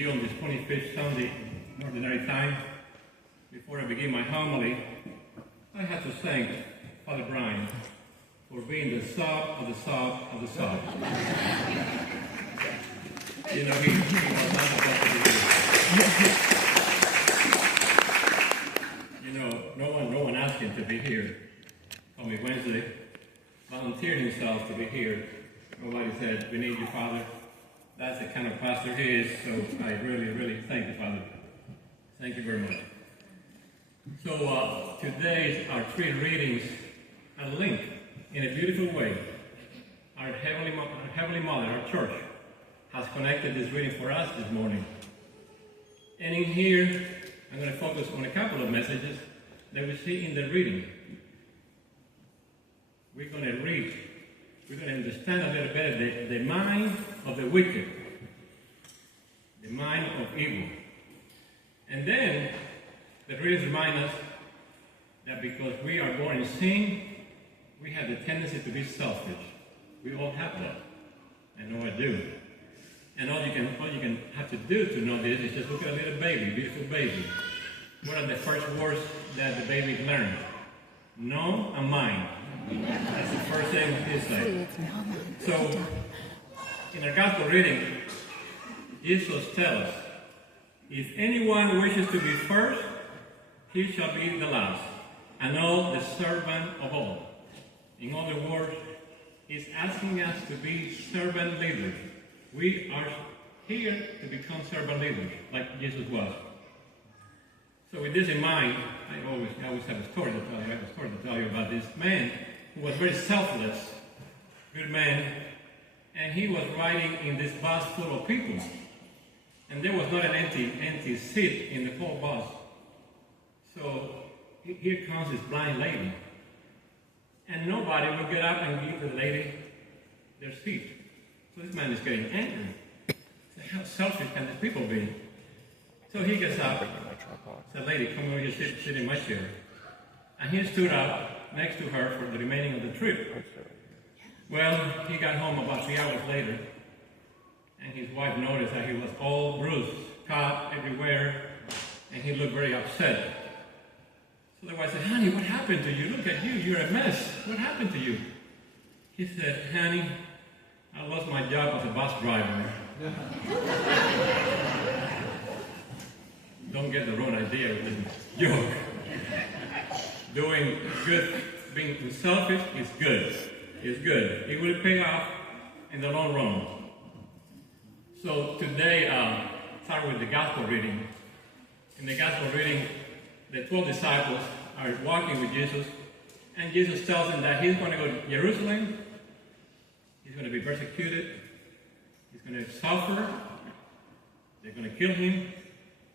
you on this 25th Sunday in Ordinary Time. Before I begin my homily, I have to thank Father Brian for being the salt of the salt of the salt. You know, he was not supposed to be here. You know, no one asked him to be here. Told me Wednesday, volunteered himself to be here. Nobody said, "We need you, Father." That's the kind of pastor he is, so I really thank you, Father. Thank you very much. So today's our three readings are linked in a beautiful way. Our Heavenly Mother, our church, has connected this reading for us this morning. And in here, I'm going to focus on a couple of messages that we see in the reading. We're going to understand a little better the mind of the wicked, the mind of evil. And then the readings remind us that because we are born in sin, we have the tendency to be selfish. We all have that. I know I do. And all you can have to do to know this is just look at a little baby, beautiful baby. What are the first words that the baby learns? No and mine. That's the first thing he says. So, in our gospel reading, Jesus tells us, if anyone wishes to be first, he shall be the last, and all the servant of all. In other words, he's asking us to be servant leaders. We are here to become servant leaders, like Jesus was. So with this in mind, I always have a story to tell you. I have a story to tell you about this man who was very selfless, good man, and he was riding in this bus full of people. And there was not an empty seat in the whole bus. So here comes this blind lady. And nobody will get up and give the lady their seat. So this man is getting angry. How selfish can these people be? So he gets up, said, "Lady, come over here, sit in my chair." And he stood up next to her for the remaining of the trip. Well, he got home about 3 hours later, and his wife noticed that he was all bruised, cut everywhere, and he looked very upset. So the wife said, "Honey, what happened to you? Look at you, you're a mess. What happened to you?" He said, "Honey, I lost my job as a bus driver." Don't get the wrong idea with this joke. Doing good, being selfish is good. It's good. It will pay off in the long run. So today, start with the gospel reading. In the gospel reading, the 12 disciples are walking with Jesus, and Jesus tells them that he's going to go to Jerusalem, he's going to be persecuted, he's going to suffer, they're going to kill him,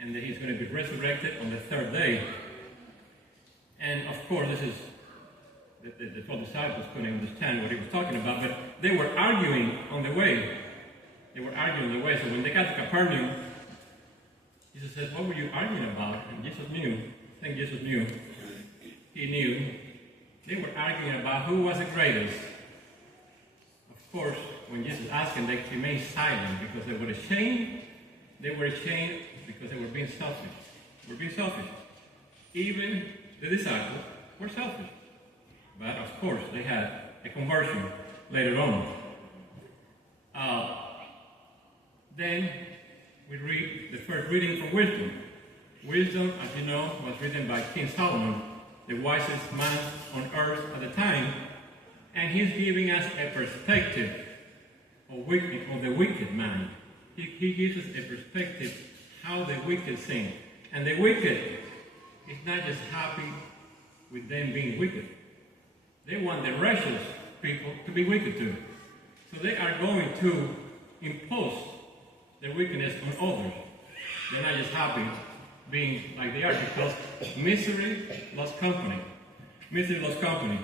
and that he's going to be resurrected on the third day. And of course, this is the 12 disciples couldn't understand what he was talking about, but they were arguing on the way. So when they got to Capernaum, Jesus said, "What were you arguing about?" And Jesus knew. I think Jesus knew. He knew. They were arguing about who was the greatest. Of course, when Jesus asked them, they remained silent because they were ashamed. They were ashamed because they were being selfish. Even the disciples were selfish. But of course, they had a conversion later on. Then we read the first reading from Wisdom. Wisdom, as you know, was written by King Solomon, the wisest man on earth at the time. And he's giving us a perspective of the wicked man. He gives us a perspective how the wicked think. And the wicked is not just happy with them being wicked. They want the righteous people to be wicked too. So they are going to impose their wickedness on others. They're not just happy being like they are, because misery loves company. Misery loves company.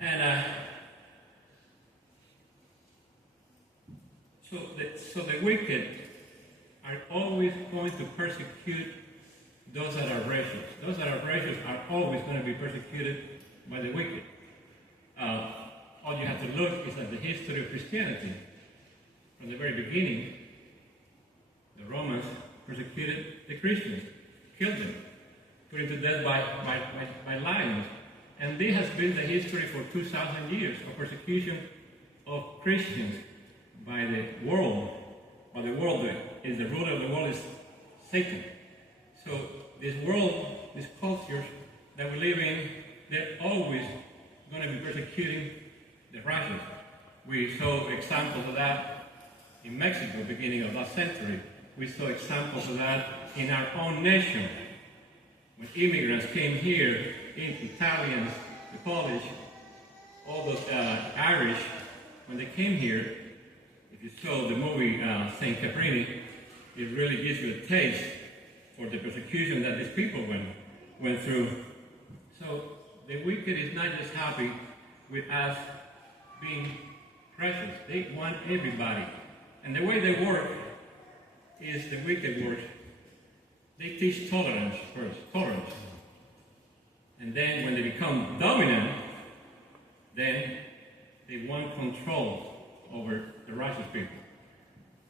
And so the wicked are always going to persecute those that are righteous. Those that are righteous are always going to be persecuted by the wicked. All you have to look is at the history of Christianity. From the very beginning, persecuted the Christians, killed them, put them to death by lions. And this has been the history for 2,000 years of persecution of Christians by the world. By the world is the ruler of the world is Satan. So this world, these cultures that we live in, they're always going to be persecuting the righteous. We saw examples of that in Mexico, beginning of last century. We saw examples of that in our own nation. When immigrants came here, Italians, the Polish, all those Irish, when they came here, if you saw the movie St. Caprini, it really gives you a taste for the persecution that these people went through. So the wicked is not just happy with us being precious. They want everybody. And the way they work is the wicked work. They teach tolerance first, tolerance. And then when they become dominant, then they want control over the righteous people.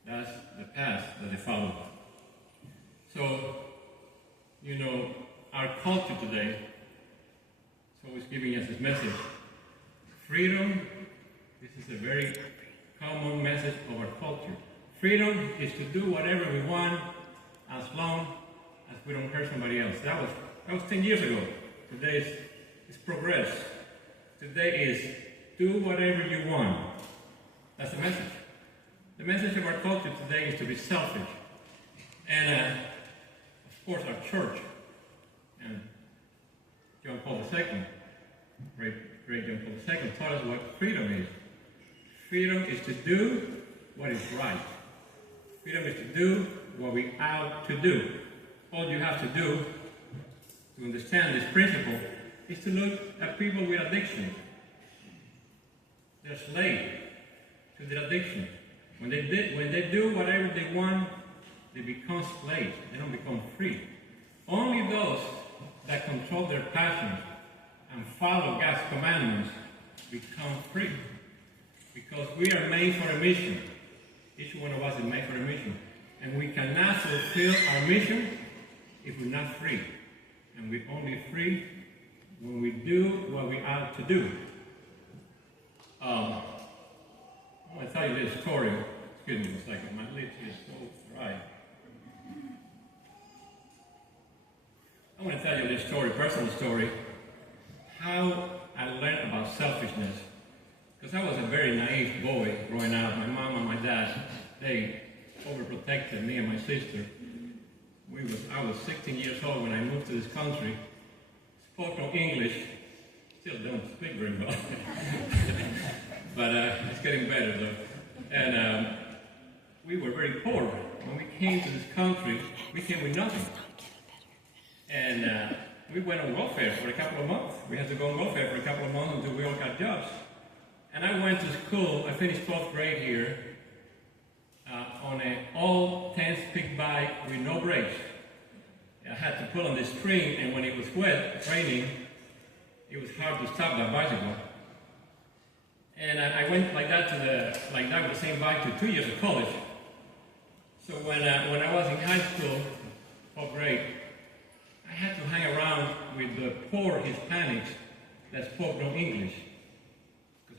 That's the path that they follow. So, our culture today is always giving us this message. Freedom, this is a very common message of our culture. Freedom is to do whatever we want as long as we don't hurt somebody else. That was 10 years ago. Today is progress. Today is do whatever you want. That's the message. The message of our culture today is to be selfish. And of course our church and John Paul II, great John Paul II, taught us what freedom is. Freedom is to do what is right. Freedom is to do what we ought to do. All you have to do to understand this principle is to look at people with addiction. They're slaves to their addiction. When they do whatever they want, they become slaves. They don't become free. Only those that control their passions and follow God's commandments become free. Because we are made for a mission. Each one of us is made for a mission. And we cannot fulfill our mission if we're not free. And we're only free when we do what we ought to do. I want to tell you this story. Excuse me a second. My lips is so dry. I want to tell you this story, personal story, how I learned about selfishness. Because I was a very naive boy growing up. My mom and my dad, they overprotected me and my sister. I was 16 years old when I moved to this country. Spoke no English. Still don't speak very well. But it's getting better though. And we were very poor. When we came to this country, we came with nothing. And we went on welfare for a couple of months. We had to go on welfare for a couple of months until we all got jobs. And I went to school. I finished 12th grade here on an all 10-speed bike with no brakes. I had to pull on the string, and when it was wet, raining, it was hard to stop that bicycle. And I went like that with the same bike to 2 years of college. So when I was in high school, 12th grade, I had to hang around with the poor Hispanics that spoke no English.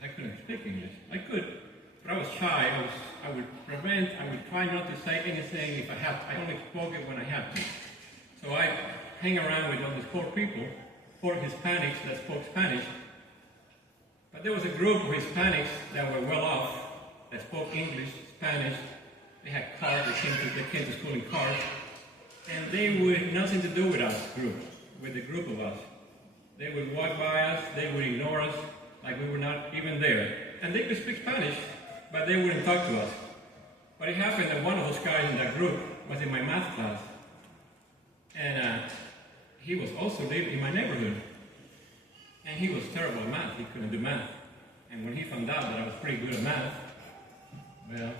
I couldn't speak English. I could, but I was shy. I would try not to say anything if I had to. I only spoke it when I had to. So I hang around with all these poor people, poor Hispanics that spoke Spanish. But there was a group of Hispanics that were well off, that spoke English, Spanish. They had cars, they came to school in cars. And they would nothing to do with us, with the group of us. They would walk by us, they would ignore us, like we were not even there. And they could speak Spanish, but they wouldn't talk to us. But it happened that one of those guys in that group was in my math class. And he was also living in my neighborhood. And he was terrible at math. He couldn't do math. And when he found out that I was pretty good at math, well,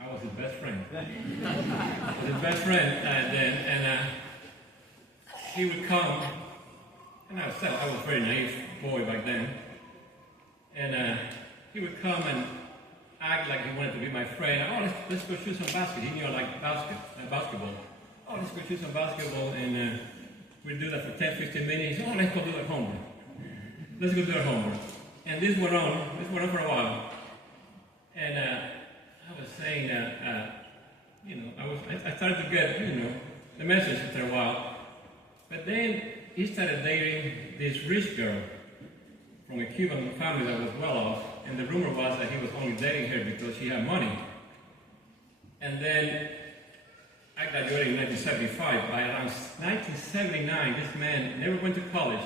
I was his best friend. I was his best friend then. And he would come, and I was a very naive boy back then. And he would come and act like he wanted to be my friend. Oh, let's go shoot some basket. He knew I liked basketball. oh, let's go shoot some basketball, and we'll do that for 10, 15 minutes. Oh, let's go do our homework. Let's go do our homework. And this went on for a while. And I was saying, I started to get, the message after a while. But then he started dating this rich girl from a Cuban family that was well off. And the rumor was that he was only dating her because she had money. And then I graduated in 1975. By around 1979, this man never went to college.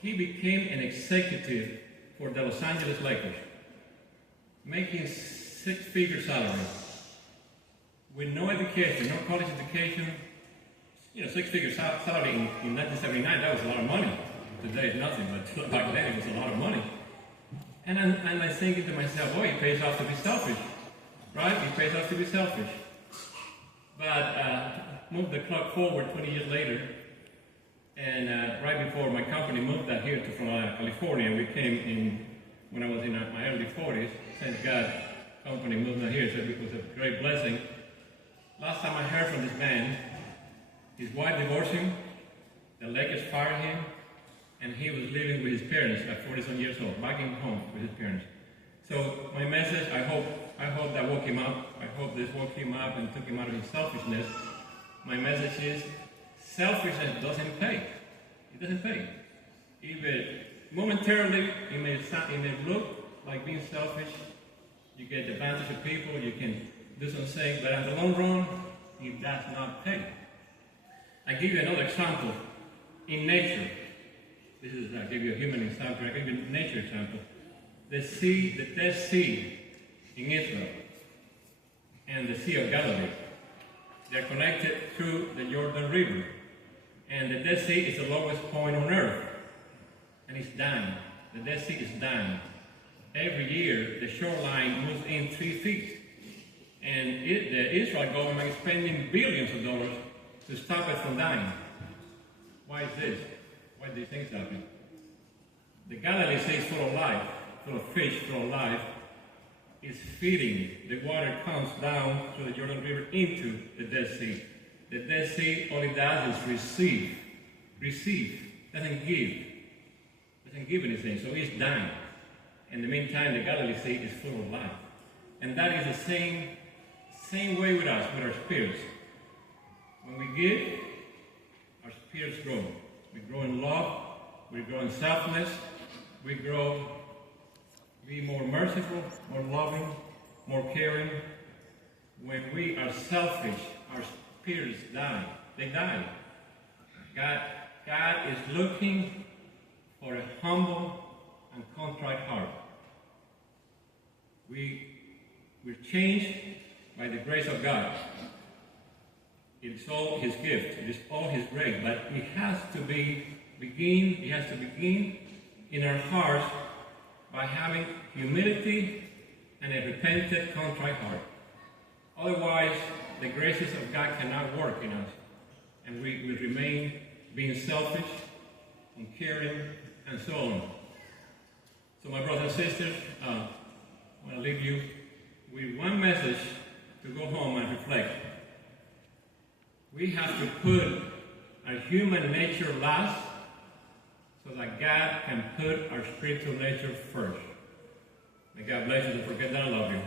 He became an executive for the Los Angeles Lakers, making six-figure salary with no education, no college education. Six-figure salary in 1979, that was a lot of money. Today it's nothing, but back then it was a lot of money. And I'm thinking to myself, boy, it pays off to be selfish, right? It pays off to be selfish. But move the clock forward 20 years later, and right before my company moved out here from California, we came in when I was in my early 40s. Thank God, company moved out here, so it was a great blessing. Last time I heard from this man, his wife divorced him, the Lakers fired him, and he was living with his parents at 40-some years old, back in home with his parents. So my message, I hope that woke him up. I hope this woke him up and took him out of his selfishness. My message is, selfishness doesn't pay. It doesn't pay. Even momentarily, it may look like being selfish. You get the advantage of people, you can do something, but in the long run, it does not pay. I give you another example. In nature, I give you a human example, I give you a nature example. The Dead Sea in Israel and the Sea of Galilee, they're connected through the Jordan River. And the Dead Sea is the lowest point on earth. And it's dying. The Dead Sea is dying. Every year, the shoreline moves in 3 feet. And the Israel government is spending billions of dollars to stop it from dying. Why is this? Why do these things happen? The Galilee Sea is full of life, full of fish, full of life. It's feeding. The water comes down through the Jordan River into the Dead Sea. The Dead Sea, all it does is receive, doesn't give anything, so it's dying. In the meantime, the Galilee Sea is full of life. And that is the same way with us, with our spirits. When we give, our spirits grow. We grow in love, we grow in selflessness, we grow to be more merciful, more loving, more caring. When we are selfish, our spirits die. They die. God is looking for a humble and contrite heart. We're changed by the grace of God. It's all His gift. It is all His grace. But it has to begin in our hearts by having humility and a repentant, contrite heart. Otherwise, the graces of God cannot work in us. And we will remain being selfish, uncaring, and so on. So my brothers and sisters, I want to leave you with one message to go home and reflect. We have to put our human nature last so that God can put our spiritual nature first. May God bless you. Don't forget that I love you.